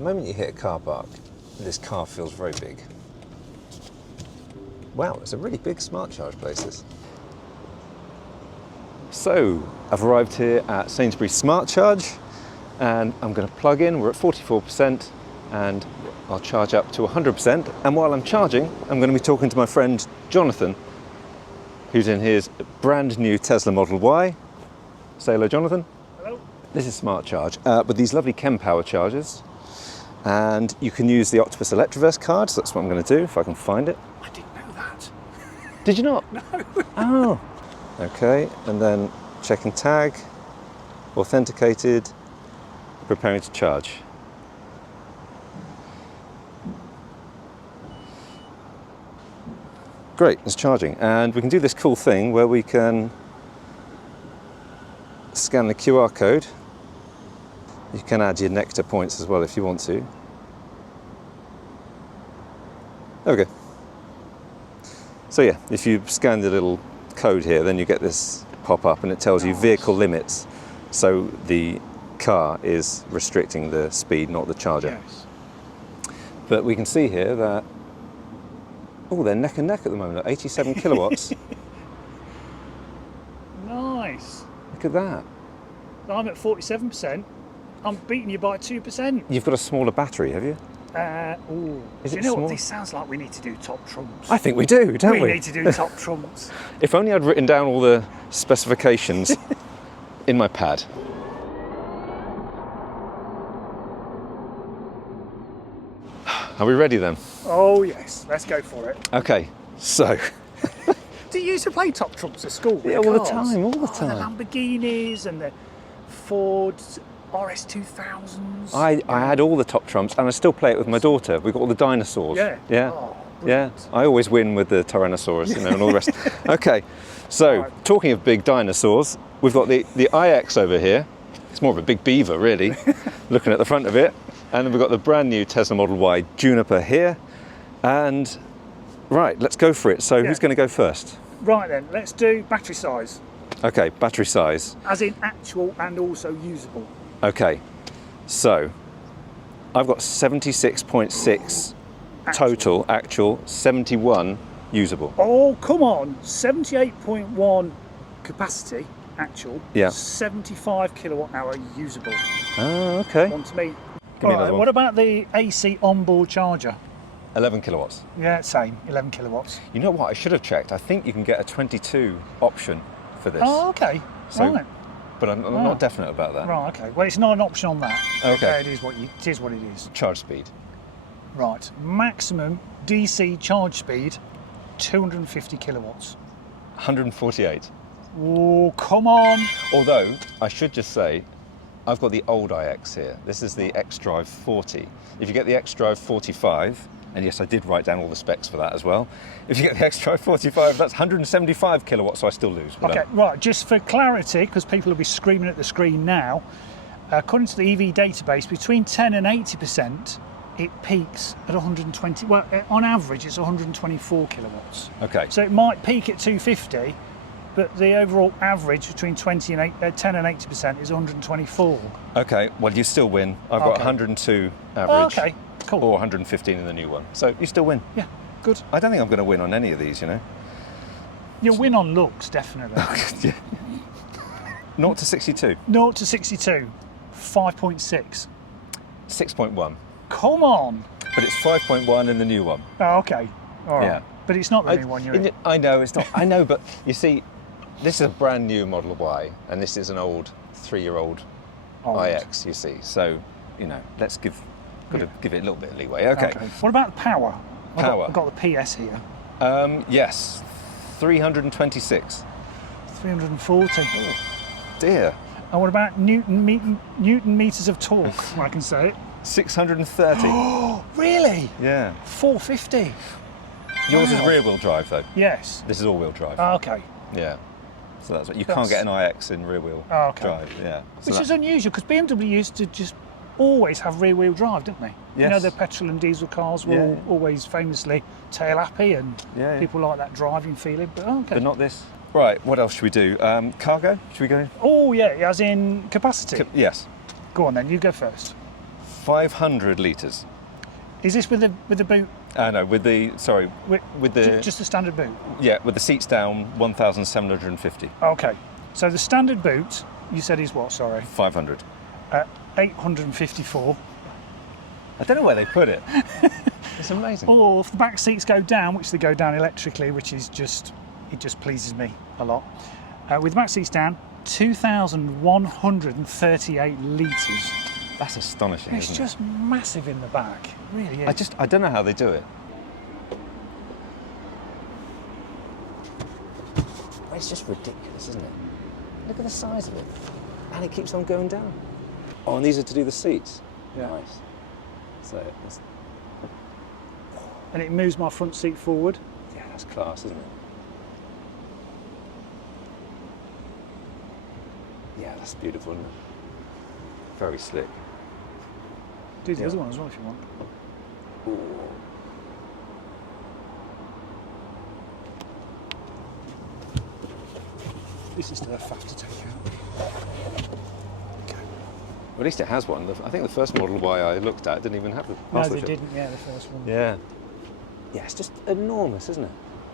moment you hit a car park, this car feels very big. Wow, it's a really big smart charge place, this. So, I've arrived here at Sainsbury Smart Charge, and I'm going to plug in. We're at 44%, and I'll charge up to 100%. And while I'm charging, I'm going to be talking to my friend Jonathan, who's in his brand new Tesla Model Y. Say hello, Jonathan. Hello. This is Smart Charge, with these lovely Chem Power chargers. And you can use the Octopus Electroverse card, so that's what I'm going to do, if I can find it. I didn't know that. Did you not? No. Oh. Okay, and then checking tag, authenticated, preparing to charge. Great, it's charging. And we can do this cool thing where we can scan the QR code. You can add your nectar points as well if you want to. There we go. So yeah, if you scan the little code here, then you get this pop up and it tells you vehicle limits. So the car is restricting the speed, not the charger. Yes. But we can see here that, oh, they're neck and neck at the moment at 87 kilowatts. Nice. Look at that. I'm at 47%. I'm beating you by 2%. You've got a smaller battery, have you? Ooh. Is Do it you know small? what? This sounds like we need to do top trumps. I think we do, don't we? We need to do top trumps. If only I'd written down all the specifications in my pad. Are we ready then? Oh yes, let's go for it. Okay, so. Do you used to play top trumps at school? Yeah, all the time, all the time. The Lamborghinis and the Fords, RS2000s. I had all the top trumps and I still play it with my daughter. We've got all the dinosaurs. Yeah. Yeah. Oh, Yeah. brilliant. I always win with the Tyrannosaurus, you know, and all the rest. Okay, so Right. talking of big dinosaurs, we've got the iX over here. It's more of a big beaver, really, looking at the front of it. And then we've got the brand new Tesla Model Y Juniper here. And right, let's go for it. So Yeah. who's going to go first? Right then, let's do battery size, Okay, battery size. as in actual and also usable. Okay, so I've got 76.6 total, actual, 71 usable. Oh, come on. 78.1 capacity, actual. Yeah. 75 kilowatt hour usable. Oh, okay. One to me. Give me Right, another one. what about the AC onboard charger? 11 kilowatts. Yeah, same, 11 kilowatts. You know what, I should have checked. I think you can get a 22 option for this. Oh, okay. So- right. But I'm Right. not definite about that. Right, okay. Well, it's not an option on that. Okay. It is what it is. Charge speed. Right. Maximum DC charge speed, 250 kilowatts. 148. Oh, come on. Although, I should just say, I've got the old iX here. This is the xDrive 40. If you get the xDrive 45, and yes, I did write down all the specs for that as well. If you get the xDrive 45, that's 175 kilowatts, so I still lose. Okay, right, just for clarity, because people will be screaming at the screen now, according to the EV database, between 10 and 80%, it peaks at 120, well, on average, it's 124 kilowatts. Okay. So it might peak at 250, but the overall average between 10 and 80% is 124. Okay, well, you still win. I've got Okay. 102 Oh, average. okay, cool. Or 115 in the new one. So you still win. Yeah, good. I don't think I'm going to win on any of these, you know. You'll win on looks, definitely. 0 to 62. 0 to 62, 5.6. 6.1. Come on. But it's 5.1 in the new one. Oh, okay. All right. Yeah. But it's not the new one you're in. I know, it's not. I know, but you see, this is a brand new Model Y, and this is an old 3-year-old Old. iX, you see. So, you know, let's got to give it a little bit of leeway. Okay. What about the power? Power. I've got the PS here. Yes, 326. 340. Oh, dear. And what about Newton meters of torque? Well, I can say it. 630. Oh, really? Yeah. 450. Yours is Wow. rear-wheel drive, though. Yes. This is all-wheel drive. Okay. Yeah. So that's what you can't get an iX in rear-wheel Okay. drive. Yeah. So Which is unusual because BMW used to just always have rear-wheel drive, didn't they? You know, Yes. the petrol and diesel cars were Yeah. always famously tail happy, and Yeah, yeah. people like that driving feeling. But okay. But not this. Right, what else should we do? Cargo? Should we go? Oh yeah, as in capacity. Yes. Go on then, you go first. 500 litres. Is this with the boot? No, with the Just the standard boot. Yeah, with the seats down, 1,750. Okay, so the standard boot you said is what? Sorry, 500. 854. I don't know where they put it. It's amazing. Or if the back seats go down, which they go down electrically, which is just pleases me a lot. With the back seats down, 2,138 litres. That's astonishing, It's isn't just massive in the back. It really is. I don't know how they do it. It's just ridiculous, isn't it? Look at the size of it. And it keeps on going down. Oh, and these are to do the seats. Yeah. Nice. So, And it moves my front seat forward. yeah, that's class, isn't it? Yeah, that's beautiful, isn't it? Very slick. Do the Yeah. other one as well if you want. Ooh. This is still a faff to take out. Well, at least it has one. I think the first Model Y I looked at didn't even have the No, parcel they shop. didn't. Yeah, the first one. Yeah. Yeah, it's just enormous, isn't it?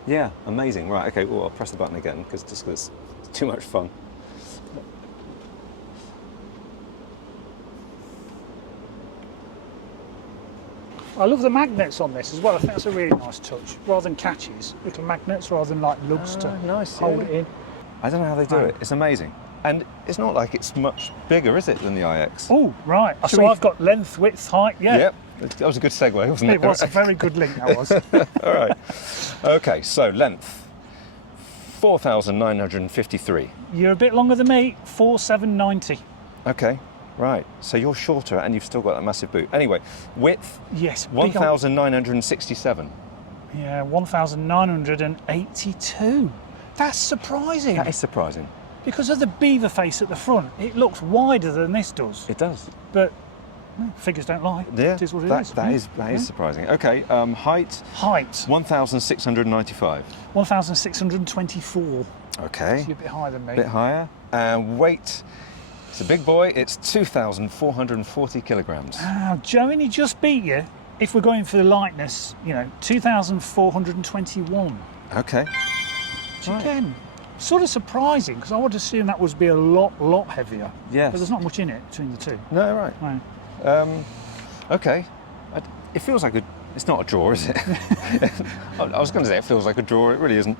Yeah, amazing. Right, okay, well, I'll press the button again because it's too much fun. I love the magnets on this as well. I think that's a really nice touch. Rather than catches, little magnets rather than like lugs to nice, hold yeah. it in. I don't know how they do Right. it. It's amazing. And it's not like it's much bigger, is it, than the iX? Oh, right. Should So we- I've got length, width, height. Yeah. Yep. That was a good segue, wasn't it? It was a very good link, that was. All right. Okay, so length, 4,953. You're a bit longer than me, 4,790. Okay, right. So you're shorter and you've still got that massive boot. Anyway, width, Yes, big 1,967. Yeah, 1,982. That's surprising. That is surprising. Because of the beaver face at the front, it looks wider than this does. It does. But well, figures don't lie. Yeah, It is what it is. that is surprising. Okay, height, Height, 1,695. 1,624. Okay, So you're a bit higher than me. a bit higher. And weight, it's a big boy, it's 2,440 kilograms. Jonny just beat you. If we're going for the lightness, 2,421. Okay. Which again, sort of surprising because I would assume that would be a lot heavier. Yes. But there's not much in it between the two. No, right. No. Okay. It feels like it's not a draw, is it? I was going to say it feels like a draw, it really isn't.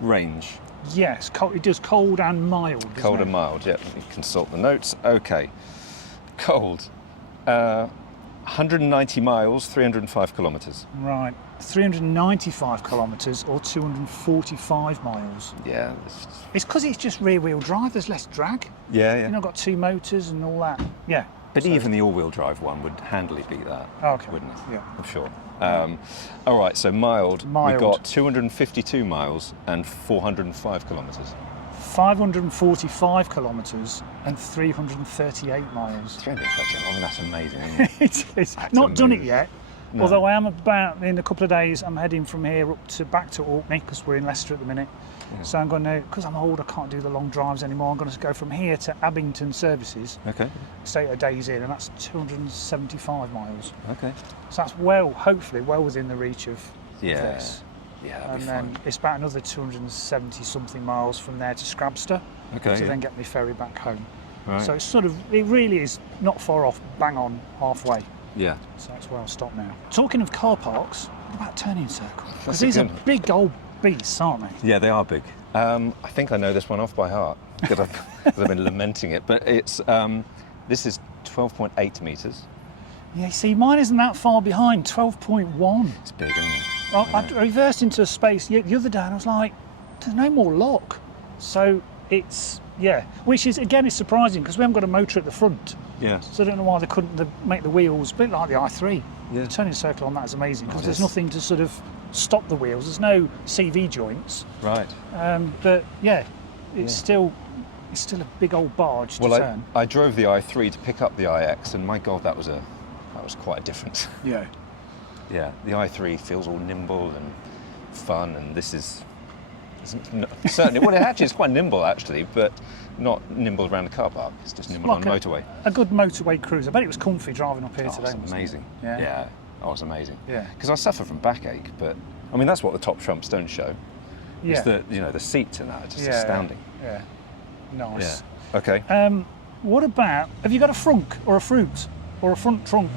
Range. Yes, it does cold and mild. doesn't Cold it? and mild, yeah. Let me consult the notes. Okay. Cold. 190 miles, 305 kilometres. Right. 395 kilometres or 245 miles. Yeah. It's because it's just rear-wheel drive. There's less drag. Yeah. You've not got two motors and all that. Yeah. But even the all-wheel drive one would handily beat that, Okay. wouldn't it? Yeah. I'm sure. All right, so mild. Mild. We've got 252 miles and 405 kilometres. 545 kilometres and 338 miles. 330, I mean, that's amazing, isn't it? It's That's not done it amazing. yet. No. Although I am about, in a couple of days, I'm heading from here back to Orkney because we're in Leicester at the minute. Yeah. So I'm going to, because I'm old, I can't do the long drives anymore. I'm going to go from here to Abington Services, Okay, stay a day's in, and that's 275 miles. okay. So that's hopefully well within the reach of this. Yeah, that'd And be then fine. it's about another 270 something miles from there to Scrabster Okay, to yeah. then get my ferry back home. Right. So it's it really is not far off, bang on halfway. Yeah. So that's where I'll stop now. Talking of car parks, what about turning circle? Because That's a these are good one. big old beasts, aren't they? Yeah, they are big. I think I know this one off by heart because I've been lamenting it. But it's this is 12.8 metres. Yeah, see, mine isn't that far behind, 12.1. It's big, isn't it? I reversed into a space the other day and I was like, there's no more lock. So it's, which is, again, is surprising because we haven't got a motor at the front. Yeah. So I don't know why they couldn't make the wheels a bit like the i3. Yeah. The turning circle on that is amazing because It there's is. nothing to sort of stop the wheels. There's no CV joints. Right. But it's still a big old barge to Well, turn. I drove the i3 to pick up the iX, and my God, that was quite a difference. Yeah. Yeah, the i3 feels all nimble and fun, and this is Certainly. Well, it actually is quite nimble, actually, but not nimble around the car park. It's just nimble on the motorway. A good motorway cruise. I bet it was comfy driving up here today. It's amazing. Yeah. Oh, it's amazing. Yeah. Because I suffer from backache, but I mean that's what the top trumps don't show. Yeah. It's the seats in that are just astounding. Yeah. Nice. Yeah. Okay. What about, have you got a frunk or a fruit or a front trunk?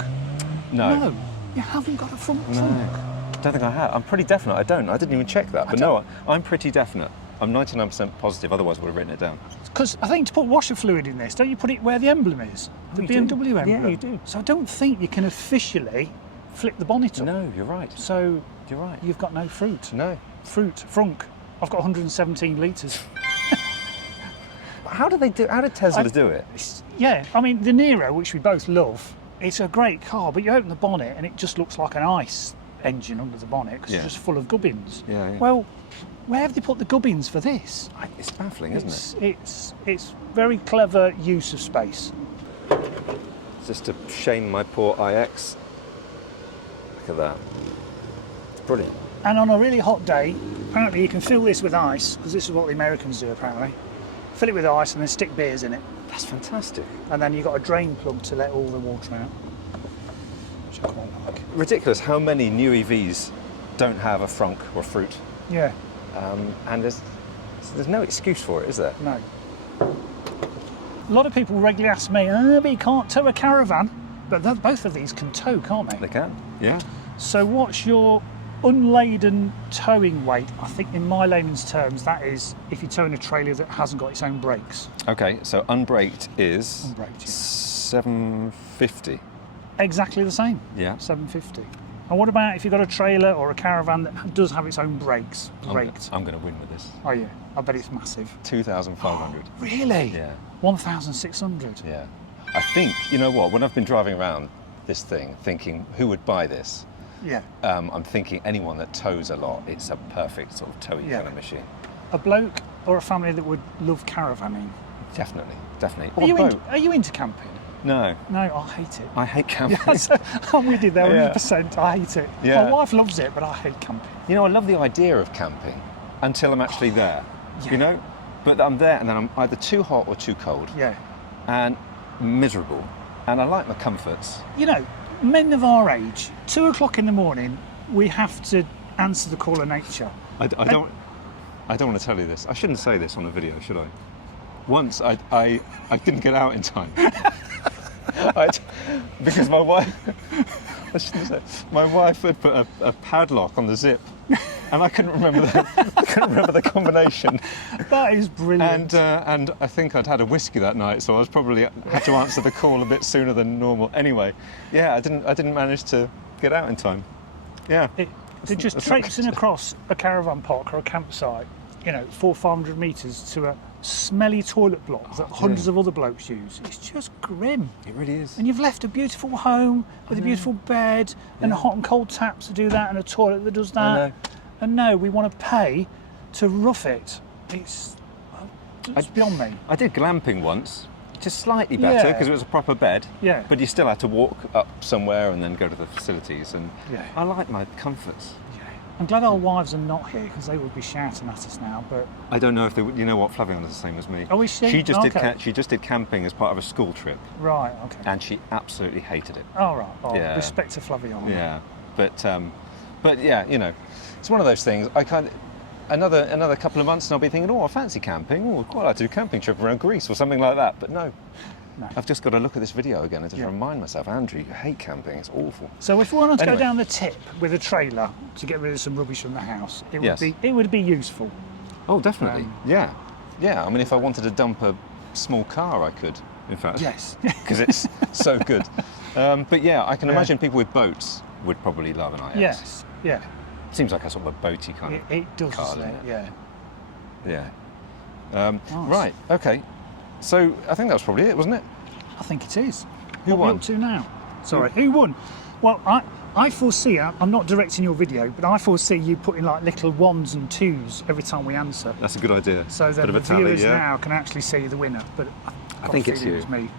No. You haven't got a front trunk. I don't think I have. I'm pretty definite. I don't. I didn't even check that. But no, I'm pretty definite. I'm 99% positive. Otherwise, I would have written it down. Because I think to put washer fluid in this, don't you put it where the emblem is? The BMW emblem. Yeah, you do. So I don't think you can officially flip the bonnet up. No, you're right. So you're right. You've got no fruit. No. Fruit, frunk. I've got 117 litres. How did Tesla do it? Yeah, I mean, the Niro, which we both love, it's a great car, but you open the bonnet and it just looks like an ice engine under the bonnet because it's just full of gubbins. Yeah. Well, where have they put the gubbins for this? It's baffling, isn't it? It's very clever use of space. Just to shame my poor iX. Look at that. It's brilliant. And on a really hot day, apparently you can fill this with ice, because this is what the Americans do apparently. Fill it with ice and then stick beers in it. That's fantastic. And then you've got a drain plug to let all the water out, which I quite like. Ridiculous how many new EVs don't have a frunk or fruit. Yeah. And there's no excuse for it, is there? No. A lot of people regularly ask me, but you can't tow a caravan. But both of these can tow, can't they? They can, yeah. So what's your unladen towing weight? I think in my layman's terms, that is if you're towing a trailer that hasn't got its own brakes. Okay, so unbraked is 750. Exactly the same. Yeah. 750. And what about if you've got a trailer or a caravan that does have its own brakes? Braked. I'm going to win with this. Are you? I bet it's massive. 2,500. Really? Yeah. 1,600. Yeah. I think, you know what, when I've been driving around this thing thinking who would buy this, yeah. I'm thinking anyone that tows a lot, it's a perfect sort of towing kind of machine. A bloke or a family that would love caravanning? Definitely. Are you into camping? No. No, I hate it. I hate camping. Yes, I'm with you there, 100%. I hate it. Yeah. My wife loves it, but I hate camping. You know, I love the idea of camping until I'm actually there, you know? But I'm there and then I'm either too hot or too cold. Yeah. And miserable. And I like my comforts. You know, men of our age, 2 o'clock in the morning, we have to answer the call of nature. I don't want to tell you this. I shouldn't say this on a video, should I? Once I didn't get out in time. Because my wife, I shouldn't say, my wife had put a padlock on the zip, and I couldn't remember the combination. That is brilliant. And I think I'd had a whiskey that night, so I was probably had to answer the call a bit sooner than normal. Anyway, yeah, I didn't manage to get out in time. Yeah. They're just traipsing across a caravan park or a campsite, 400 or 500 metres to a smelly toilet block that hundreds of other blokes use. It's just grim. It really is. And you've left a beautiful home with a beautiful bed and hot and cold taps to do that and a toilet that does that. And no, we want to pay to rough it. It's beyond me. I did glamping once, just slightly better because it was a proper bed. Yeah. But you still had to walk up somewhere and then go to the facilities. And I like my comforts. I'm glad our wives are not here because they would be shouting at us now. But I don't know if they would. You know what? Flaviana's the same as me. Oh, is she? She just did camping as part of a school trip. Right. Okay. And she absolutely hated it. Oh right. Oh, yeah. Respect to Flaviana. Yeah. But yeah, it's one of those things. Another couple of months and I'll be thinking, I fancy camping. I'd quite like to do a camping trip around Greece or something like that. But no. I've just got to look at this video again and just remind myself, Andrew, you hate camping, it's awful. So if we wanted to go down the tip with a trailer to get rid of some rubbish from the house, it would be useful. Oh, definitely. Yeah. I mean, if I wanted to dump a small car, I could, in fact. Yes. Because it's so good. But yeah, I can imagine people with boats would probably love an iX. Yes. Yeah. Seems like a sort of a boaty kind of it does, car, doesn't it? Yeah. Nice. Right, okay. So I think that was probably it, wasn't it? I think it is. Who won? What are we up to now? Sorry, who won? Well, I foresee, I'm not directing your video, but I foresee you putting like little 1s and 2s every time we answer. That's a good idea. So that the viewers now can actually see the winner. But I think it's you. It's me.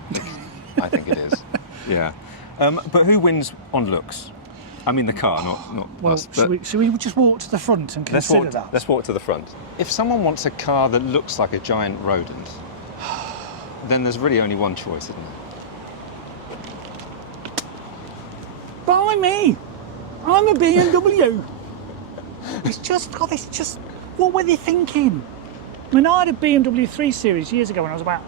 I think it is. Yeah. But who wins on looks? I mean the car, not Well, us. should we just walk to the front and consider that? Let's walk to the front. If someone wants a car that looks like a giant rodent, then there's really only one choice, isn't there? Buy me! I'm a BMW. It's just, what were they thinking? I mean, I had a BMW 3 Series years ago when I was about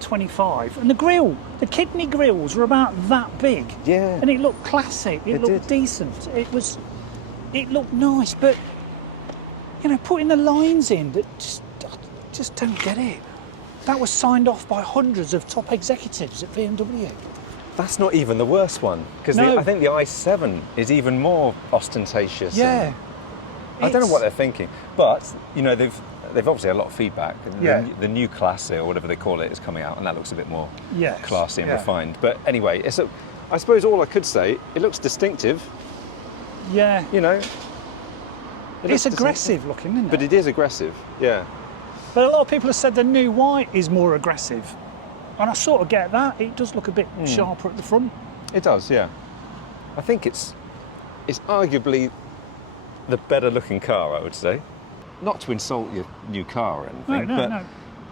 25, and the kidney grills were about that big. Yeah. And it looked classic, it looked decent, it looked nice, but, you know, putting the lines in that I just don't get it. That was signed off by hundreds of top executives at BMW. That's not even the worst one, because I think the i7 is even more ostentatious. Yeah. I don't know what they're thinking, but you know they've obviously had a lot of feedback. The new Classe or whatever they call it is coming out, and that looks a bit more classy and refined. But anyway, I suppose all I could say, it looks distinctive. Yeah. You know, it's aggressive looking, isn't it? But it is aggressive. Yeah. But a lot of people have said the new white is more aggressive. And I sort of get that. It does look a bit sharper at the front. It does, yeah. I think it's arguably the better looking car, I would say. Not to insult your new car or anything, but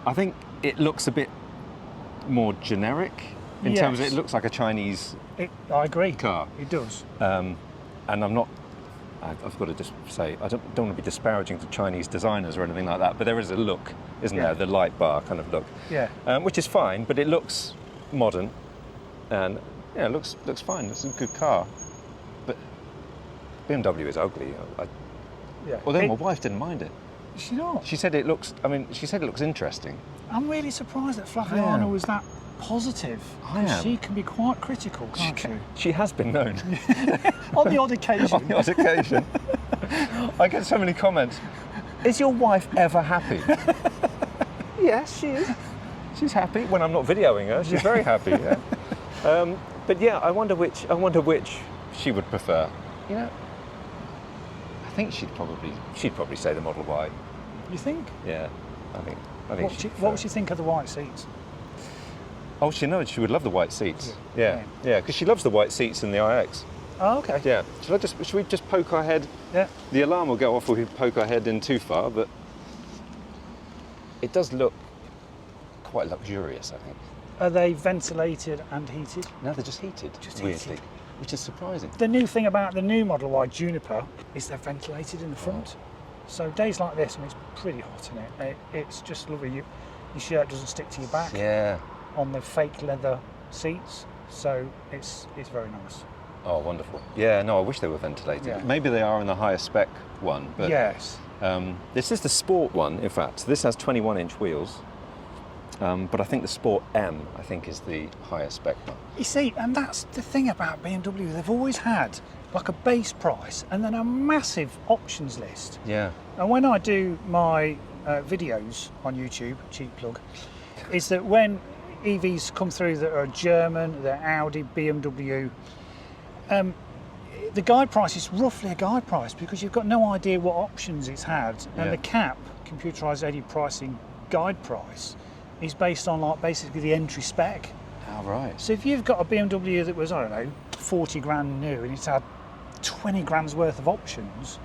I think it looks a bit more generic in terms of it looks like a Chinese I agree. car. It does. And I've got to just say, I don't want to be disparaging to Chinese designers or anything like that, but there is a look, isn't there? The light bar kind of look. Yeah. Which is fine, but it looks modern, and it looks fine. It's a good car, but BMW is ugly. Although my wife didn't mind it. She not? She said it looks. I mean, she said it looks interesting. I'm really surprised that Flaviana was that positive. I am. She can be quite critical, can't she? She has been known. On the odd occasion. On the odd occasion. I get so many comments. Is your wife ever happy? Yes, she is. She's happy when I'm not videoing her. She's very happy. Yeah. But yeah, I wonder which she would prefer. You know, I think she'd probably say the Model Y. You think? Yeah, I think. What would she think of the white seats? Oh, she would love the white seats. Yeah, because she loves the white seats in the iX. Oh, okay. Yeah. Should we just poke our head? Yeah. The alarm will go off if we poke our head in too far, but it does look quite luxurious, I think. Are they ventilated and heated? No, they're just heated. Weirdly, which is surprising. The new thing about the new Model Y Juniper is they're ventilated in the front. So days like this, I mean, it's pretty hot in it. It's just lovely. Your shirt doesn't stick to your back. Yeah. On the fake leather seats, so it's very nice. Oh, wonderful. Yeah, no, I wish they were ventilated. Yeah. Maybe they are in the higher spec one, but yes. This is the Sport one, in fact. This has 21-inch wheels, but I think the Sport M, I think, is the higher spec one. You see, and that's the thing about BMW. They've always had like a base price and then a massive options list. Yeah. And when I do my videos on YouTube, cheap plug, is that when EVs come through that are German, they're Audi, BMW, the guide price is roughly a guide price because you've got no idea what options it's had. And the CAP, computerized aided pricing guide price, is based on like basically the entry spec. Oh, right. So if you've got a BMW that was, I don't know, 40 grand new and it's had 20 grand's worth of options,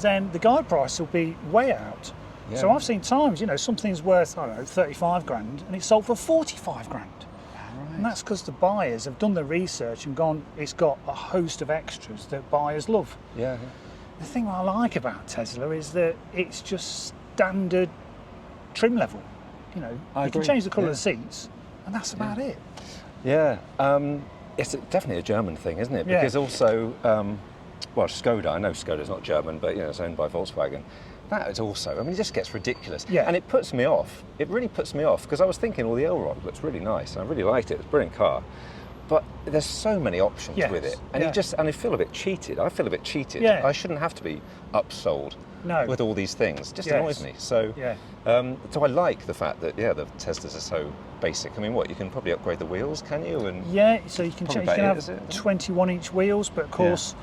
then the guide price will be way out. Yeah. So I've seen times, you know, something's worth, I don't know, 35 grand and it's sold for 45 grand. Right. And that's because the buyers have done the research and gone, it's got a host of extras that buyers love. Yeah. The thing I like about Tesla is that it's just standard trim level. You know, you can change the colour of the seats and that's about it. Yeah. It's definitely a German thing, isn't it? Because also, well, Skoda, I know Skoda's not German, but you know, it's owned by Volkswagen. That is also, I mean, it just gets ridiculous. Yeah. And it puts me off. It really puts me off because I was thinking, well, the Elrod looks really nice. And I really liked it. It's a brilliant car. But there's so many options with it. And and I feel a bit cheated. I feel a bit cheated. Yeah. I shouldn't have to be upsold with all these things. It just annoys me. So, so I like the fact that, the Teslas are so basic. I mean, what, you can probably upgrade the wheels, can you? And so you can have 21-inch wheels, but of course,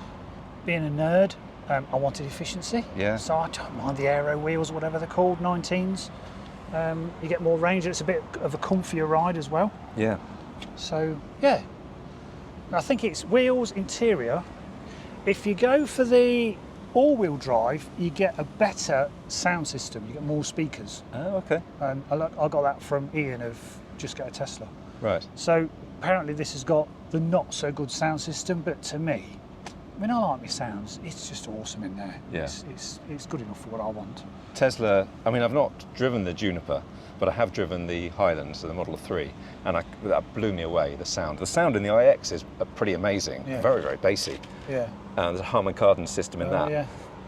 being a nerd, I wanted efficiency, so I don't mind the aero wheels, whatever they're called, 19s. You get more range, it's a bit of a comfier ride as well. Yeah. So, I think it's wheels, interior, If you go for the all-wheel drive, you get a better sound system. You get more speakers. Oh, okay. And I got that from Ian of Just Get a Tesla. Right. So apparently this has got the not so good sound system, but to me, I mean, I like my sounds. It's just awesome in there. Yeah. It's good enough for what I want. Tesla, I mean, I've not driven the Juniper, but I have driven the Highland, so the Model 3, and that blew me away, the sound. The sound in the iX is pretty amazing, very, very bassy. Yeah. There's a Harman Kardon system in that. Yeah.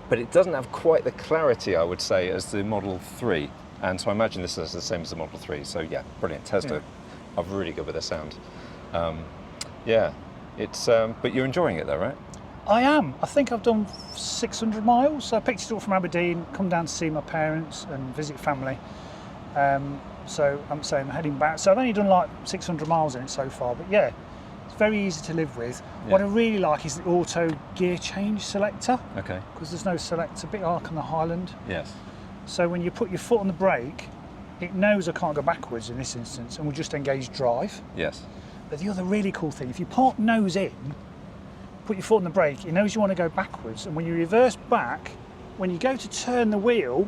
But it doesn't have quite the clarity, I would say, as the Model 3. And so I imagine this is the same as the Model 3. So yeah, brilliant. Tesla are really good with their sound. It's, but you're enjoying it though, right? I am. I think I've done 600 miles. So I picked it up from Aberdeen, come down to see my parents and visit family. So I'm saying I'm heading back. So I've only done like 600 miles in it so far, but yeah, it's very easy to live with. Yeah. What I really like is the auto gear change selector. Okay. Because there's no selector, a bit like on the Highland. Yes. So when you put your foot on the brake, it knows I can't go backwards in this instance and will just engage drive. Yes. But the other really cool thing, if you park nose in, put your foot on the brake, it knows you want to go backwards, and when you reverse back, when you go to turn the wheel,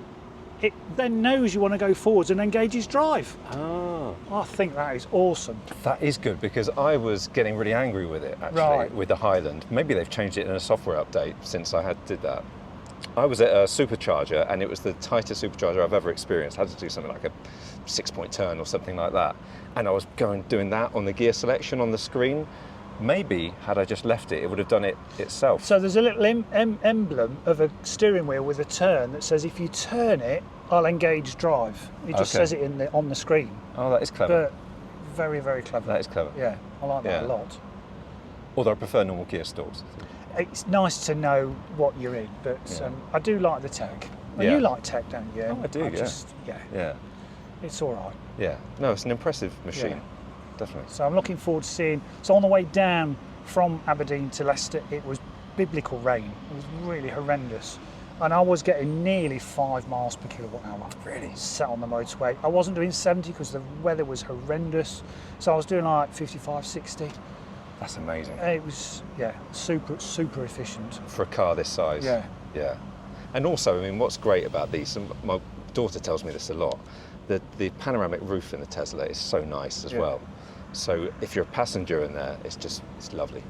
it then knows you want to go forwards and engages drive. Oh. I think that is awesome. That is good, because I was getting really angry with it, actually, with the Highland. Maybe they've changed it in a software update since I did that. I was at a supercharger, and it was the tightest supercharger I've ever experienced. I had to do something like a 6-point turn or something like that. And I was doing that on the gear selection on the screen. Maybe, had I just left it, it would have done it itself. So there's a little emblem of a steering wheel with a turn that says, if you turn it, I'll engage drive. It just says it on the screen. Oh, that is clever. But very, very clever. That is clever. Yeah, I like that a lot. Although I prefer normal gear stalls. It's nice to know what you're in, but I do like the tech. Well, you like tech, don't you? Oh, I do, yeah. It's all right. Yeah. No, it's an impressive machine. Definitely. So I'm looking forward to seeing. So on the way down from Aberdeen to Leicester, it was biblical rain. It was really horrendous. And I was getting nearly 5 miles per kilowatt hour. Really? Sat on the motorway. I wasn't doing 70 because the weather was horrendous. So I was doing like 55, 60. That's amazing. It was, super, super efficient. For a car this size. Yeah. Yeah. And also, I mean, what's great about these, and my daughter tells me this a lot, the panoramic roof in the Tesla is so nice as well. So if you're a passenger in there, it's lovely.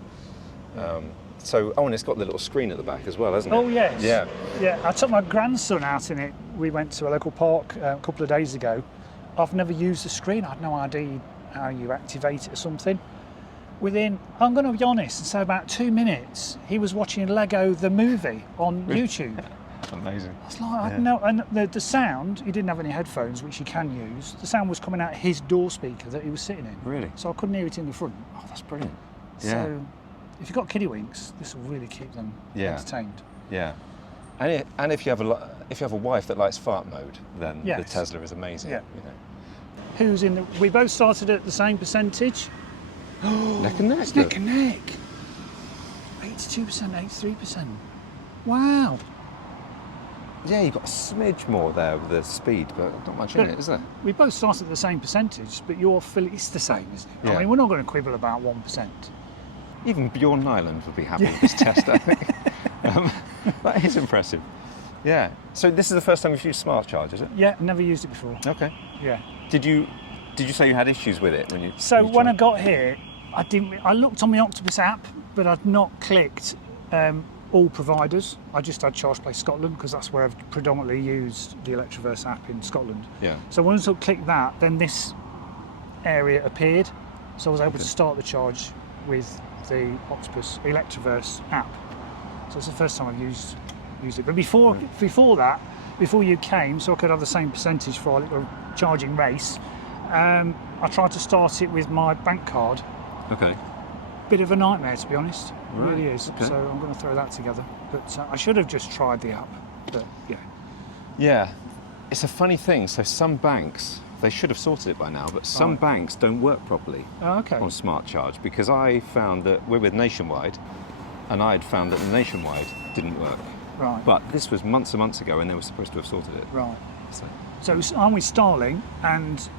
And it's got the little screen at the back as well, hasn't it? Oh, yes. Yeah. Yeah, I took my grandson out in it. We went to a local park a couple of days ago. I've never used the screen. I had no idea how you activate it or something. I'm going to be honest and say about 2 minutes, he was watching Lego the movie on YouTube. Amazing. I was like, I don't know. And the sound, he didn't have any headphones, which you can use. The sound was coming out his door speaker that he was sitting in. Really? So I couldn't hear it in the front. Oh, that's brilliant. So if you've got kiddie winks, this will really keep them entertained. Yeah. And if you have a wife that likes fart mode, then the Tesla is amazing. Yeah. You know. We both started at the same percentage. Neck and neck. It's neck and neck. 82%, 83%. Wow. Yeah, you've got a smidge more there with the speed, but not much in it, is there? We both started at the same percentage, but it's the same, isn't it? Yeah. I mean, we're not going to quibble about 1%. Even Bjorn Nyland would be happy with this test, I think. That is impressive. Yeah. So this is the first time you've used Smart Charge, is it? Yeah, never used it before. Okay. Yeah. Did you say you had issues with it when you? When I got here, I looked on the Octopus app, but I'd not clicked all providers. I just had ChargePlay Scotland because that's where I've predominantly used the Electroverse app in Scotland. Yeah. So once I clicked that, then this area appeared, so I was able to start the charge with the Octopus Electroverse app. So it's the first time I've used it. But before that, before you came, so I could have the same percentage for a little charging race, I tried to start it with my bank card. Okay. Bit of a nightmare, to be honest. It Right. really is. Okay. So I'm going to throw that together. But I should have just tried the app. But yeah. Yeah. It's a funny thing. So some banks, they should have sorted it by now, but some banks don't work properly on Smart Charge, because I found that we're with Nationwide, and I'd found that Nationwide didn't work. Right. But this was months and months ago, and they were supposed to have sorted it. Right. So I'm with Starling, and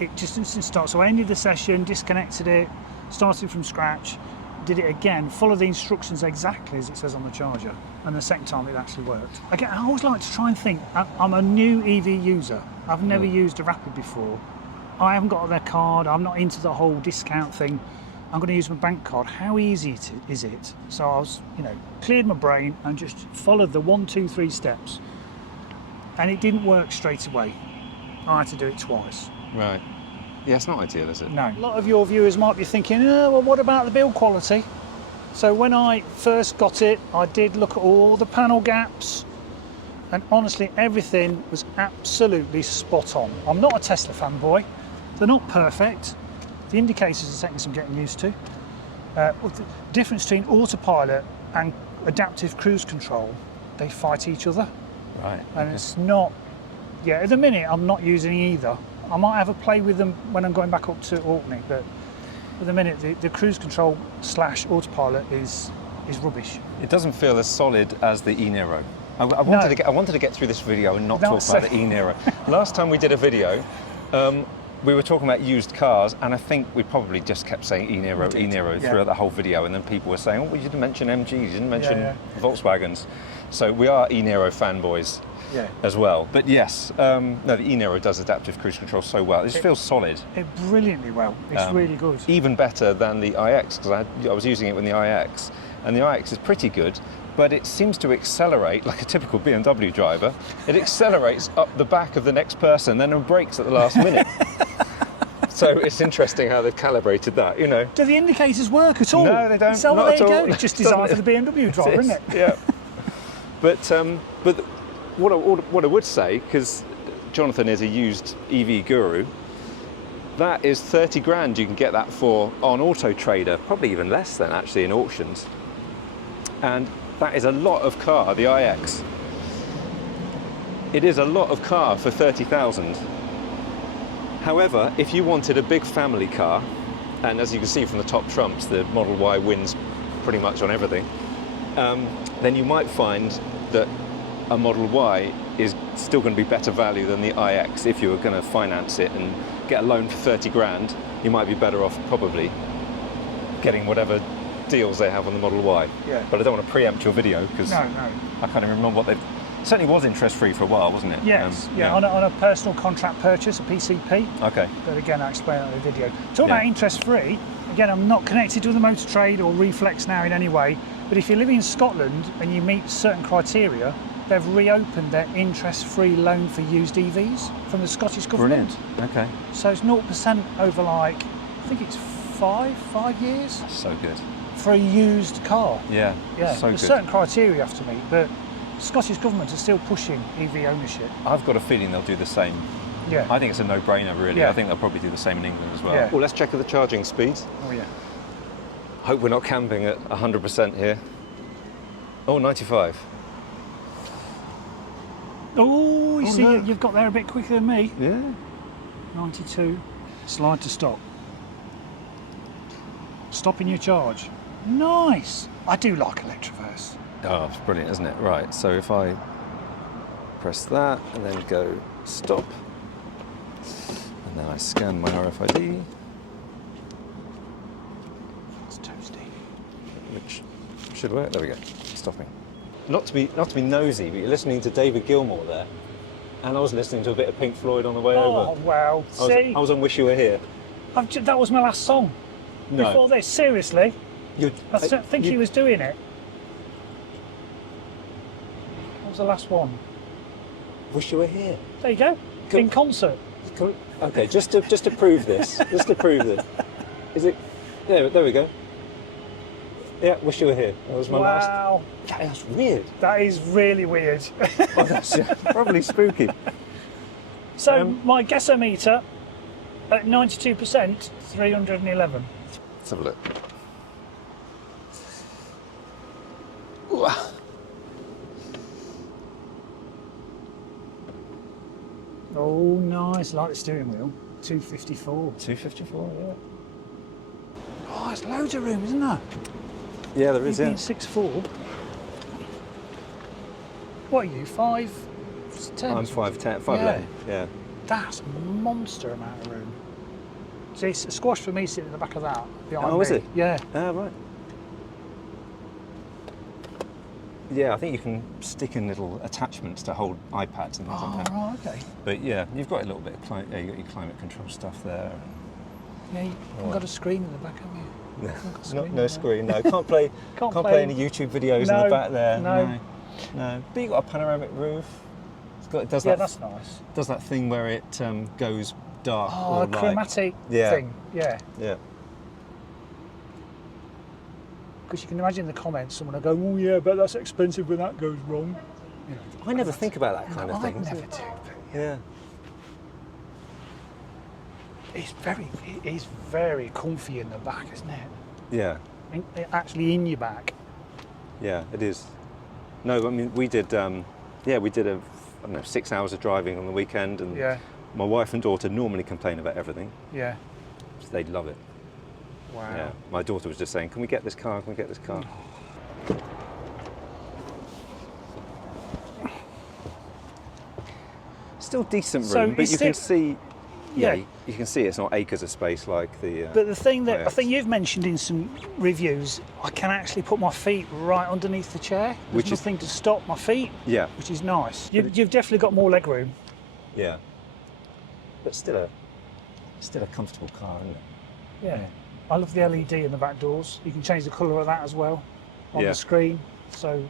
it just instant start. So I ended the session, disconnected it, started from scratch, did it again, followed the instructions exactly as it says on the charger, and the second time it actually worked. Again, I always like to try and think, I'm a new EV user. I've never used a Rapid before. I haven't got their card, I'm not into the whole discount thing. I'm going to use my bank card. How easy is it? So I was, cleared my brain and just followed the 1, 2, 3 steps. And it didn't work straight away. I had to do it twice. Right. Yeah, it's not ideal, is it? No. A lot of your viewers might be thinking, oh, well, what about the build quality? So when I first got it, I did look at all the panel gaps, and honestly, everything was absolutely spot on. I'm not a Tesla fanboy. They're not perfect. The indicators are taking some getting used to. The difference between autopilot and adaptive cruise control, they fight each other. Right. And it's not, at the minute I'm not using either. I might have a play with them when I'm going back up to Orkney, but at the minute the cruise control / autopilot is rubbish. It doesn't feel as solid as the e-Niro. I wanted to get through this video and not talk about the e-Niro. Last time we did a video, we were talking about used cars, and I think we probably just kept saying e-Niro throughout the whole video, and then people were saying, oh, well, you didn't mention MGs, you didn't mention Volkswagens. So we are e-Niro fanboys as well. But yes, no, the e-Niro does adaptive cruise control so well. It just feels solid. It brilliantly well. It's really good. Even better than the iX, because I was using it with the iX, and the iX is pretty good, but it seems to accelerate like a typical BMW driver. It accelerates up the back of the next person, then it brakes at the last minute. So it's interesting how they've calibrated that, Do the indicators work at all? No, they don't. So not there at you all. go. It's just designed for the BMW driver, isn't it? Yeah. But what I would say, because Jonathan is a used EV guru, that is 30 grand you can get that for on Auto Trader, probably even less than actually in auctions. And that is a lot of car, the iX. It is a lot of car for 30,000. However, if you wanted a big family car, and as you can see from the top trumps, the Model Y wins pretty much on everything, then you might find that a Model Y is still going to be better value than the iX. If you were going to finance it and get a loan for 30 grand, you might be better off probably getting whatever deals they have on the Model Y. Yeah. But I don't want to preempt your video because No. I can't even remember what they've... It certainly was interest-free for a while, wasn't it? Yes, on a personal contract purchase, a PCP. Okay. But again, I explained that in the video. Talk about interest-free. Again, I'm not connected to the motor trade or Reflex now in any way, but if you're living in Scotland and you meet certain criteria, they've reopened their interest-free loan for used EVs from the Scottish government. Brilliant. Okay. So it's 0% over I think it's 5 years. That's so good. For a used car. Yeah. So There's good. certain criteria you have to meet, but Scottish government are still pushing EV ownership. I've got a feeling they'll do the same. Yeah. I think it's a no-brainer, really. Yeah. I think they'll probably do the same in England as well. Yeah. Well, let's check the charging speeds. Oh yeah. Hope we're not camping at 100% here. Oh, 95. Oh, you see, no. you've got there a bit quicker than me. Yeah. 92. Slide to stop. Stopping your charge. Nice. I do like Electroverse. Oh, it's brilliant, isn't it? Right, so if I press that and then go stop, and then I scan my RFID, It's toasty. which should work. There we go. Stopping. Not to be nosy, but you're listening to David Gilmour there, and I was listening to a bit of Pink Floyd on the way Oh over. wow! See, I was on Wish You Were Here. that was my last song. No. Before this, seriously, I think he was doing it. What was the last one? Wish You Were Here. There you go. In concert. Okay, just to prove this, is it? There we go. Yeah, Wish You Were Here. That was my last. Wow, That's weird. that is really weird. Oh, that's probably spooky. So my guessometer at 92%, 311. Let's have a look. Oh, nice. Like the steering wheel. 254. 254, yeah. Oh, there's loads of room, isn't there? Yeah, there is, You've yeah. been 6'4". What are you, 5'10"? I'm 5'10", 5'11", Yeah. yeah. That's a monster amount of room. See, it's a squash for me sitting at the back of that. behind Oh, is me. it? Yeah. Ah, right. Yeah, I think you can stick in little attachments to hold iPads and things like that. Right, okay. But yeah, you've got a little bit of you got your climate control stuff there. Yeah, you haven't got a screen in the back, have you? No screen, no. Can't play any YouTube videos in the back there. No. But you've got a panoramic roof. That's nice. Does that thing where it goes dark or a light. chromatic thing. Yeah. Yeah. Because you can imagine the comments, someone will go, "Oh yeah, but that's expensive when that goes wrong." You know, I never think about that kind of thing. I never do. Yeah. It is very comfy in the back, isn't it? Yeah. Actually in your back. Yeah, it is. No, I mean we did. We did 6 hours of driving on the weekend, and my wife and daughter normally complain about everything. Yeah. So they'd love it. Wow. Yeah. My daughter was just saying, "Can we get this car? Can we get this car?" Still decent room, but you can see. Yeah, you can see it's not acres of space like the. But the thing that I think you've mentioned in some reviews, I can actually put my feet right underneath the chair. There's nothing to stop my feet. Yeah. Which is nice. You've definitely got more leg room. Yeah. But still a comfortable car, isn't it? Yeah. I love the LED in the back doors. You can change the colour of that as well on the screen. So.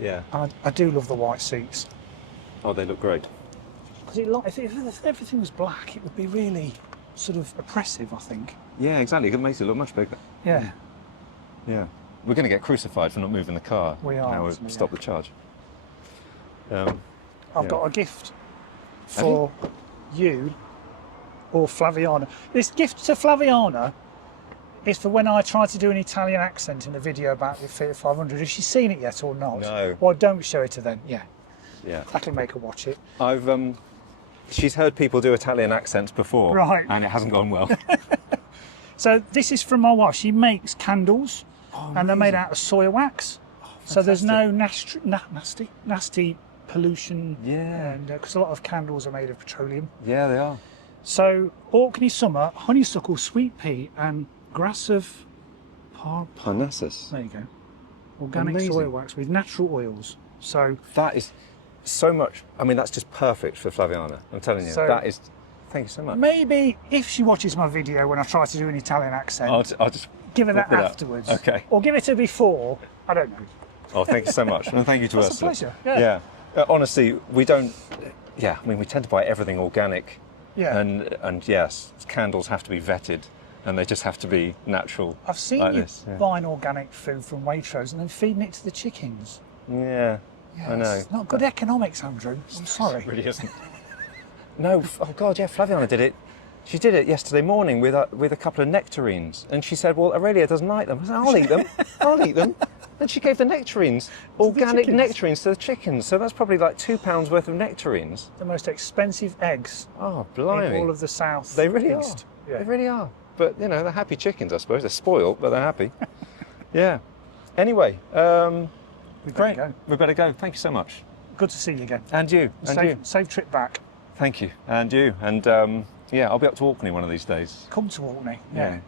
Yeah. I do love the white seats. Oh, they look great. If everything was black, it would be really sort of oppressive, I think. Yeah, exactly. It makes it look much bigger. Yeah. Yeah. We're going to get crucified for not moving the car. We are. Now we've stopped the charge. I've got a gift for you or Flaviana. This gift to Flaviana is for when I try to do an Italian accent in a video about the Fiat 500. Has she seen it yet or not? No. Well, don't show it to them. Yeah. Yeah. That'll make her watch it. She's heard people do Italian accents before, right? And it hasn't gone well. So this is from my wife. She makes candles, and they're made out of soya wax. So there's no nasty pollution. Yeah. And because a lot of candles are made of petroleum. Yeah, they are. So Orkney summer, honeysuckle, sweet pea, and grass of Parnassus. There you go. Organic soya wax with natural oils. So that is so much. I mean, that's just perfect for Flaviana. I'm telling you, that is. Thank you so much. Maybe if she watches my video when I try to do an Italian accent, I'll just give her that afterwards. Okay. Or give it to her before. I don't know. Oh, thank you so much, and thank you to Ursula. It's a pleasure. Yeah. Honestly, we don't. Yeah, I mean, we tend to buy everything organic. Yeah. And yes, candles have to be vetted, and they just have to be natural. I've seen you buying organic food from Waitrose and then feeding it to the chickens. Yeah. I know. It's not good economics, Andrew. I'm sorry. It really isn't. No, oh God, yeah, Flaviana did it. She did it yesterday morning with a couple of nectarines, and she said, "Well, Aurelia doesn't like them." I said, "I'll eat them. I'll eat them." And she gave the nectarines, organic nectarines, to the chickens. So that's probably like £2 worth of nectarines. The most expensive eggs. Oh, blimey! In all of the south. They really are. Yeah. They really are. But you know, they're happy chickens, I suppose. They're spoiled, but they're happy. Yeah. Anyway. We better go. Thank you so much. Good to see you again. And you. Safe trip back. Thank you. And you. And I'll be up to Orkney one of these days. Come to Orkney. Yeah.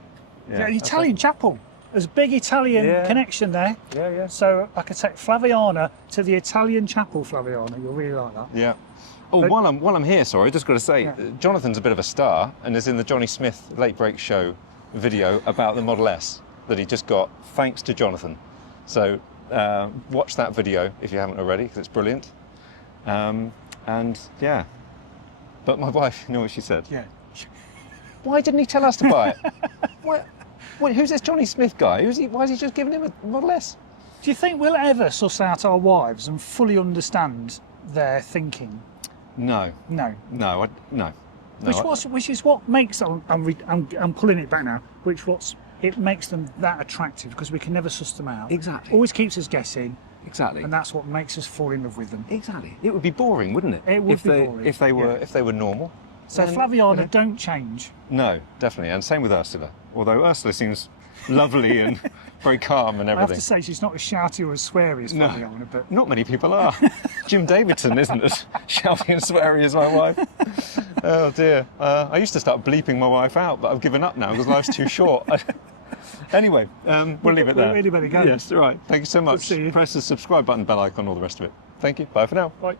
Italian chapel. There's a big Italian connection there. Yeah. So I could take Flaviana to the Italian chapel, Flaviana. You'll really like that. Yeah. Oh, but, while I'm here, sorry, just got to say, Jonathan's a bit of a star, and is in the Johnny Smith Late Break Show video about the Model S that he just got, thanks to Jonathan. So watch that video if you haven't already, because it's brilliant. But my wife, you know what she said? Yeah. Why didn't he tell us to buy it? Who's this Johnny Smith guy? Why is he just giving him a Model S? Do you think we'll ever suss out our wives and fully understand their thinking? No. Which is what makes them. I'm pulling it back now. It makes them that attractive, because we can never suss them out. Exactly. Always keeps us guessing. Exactly. And that's what makes us fall in love with them. Exactly. It would be boring, wouldn't it? It would be boring. If they were normal. So Flaviana, don't change. No, definitely. And same with Ursula. Although Ursula seems lovely and very calm and everything. I have to say, she's not as shouty or as sweary as Flaviana, but not many people are. Jim Davidson isn't as shouty and sweary as my wife. Oh dear. I used to start bleeping my wife out, but I've given up now because life's too short. Anyway, we'll leave it there. We really better go. Yes, all right. Thank you so much. see you. Press the subscribe button, bell icon, all the rest of it. Thank you. Bye for now. Bye.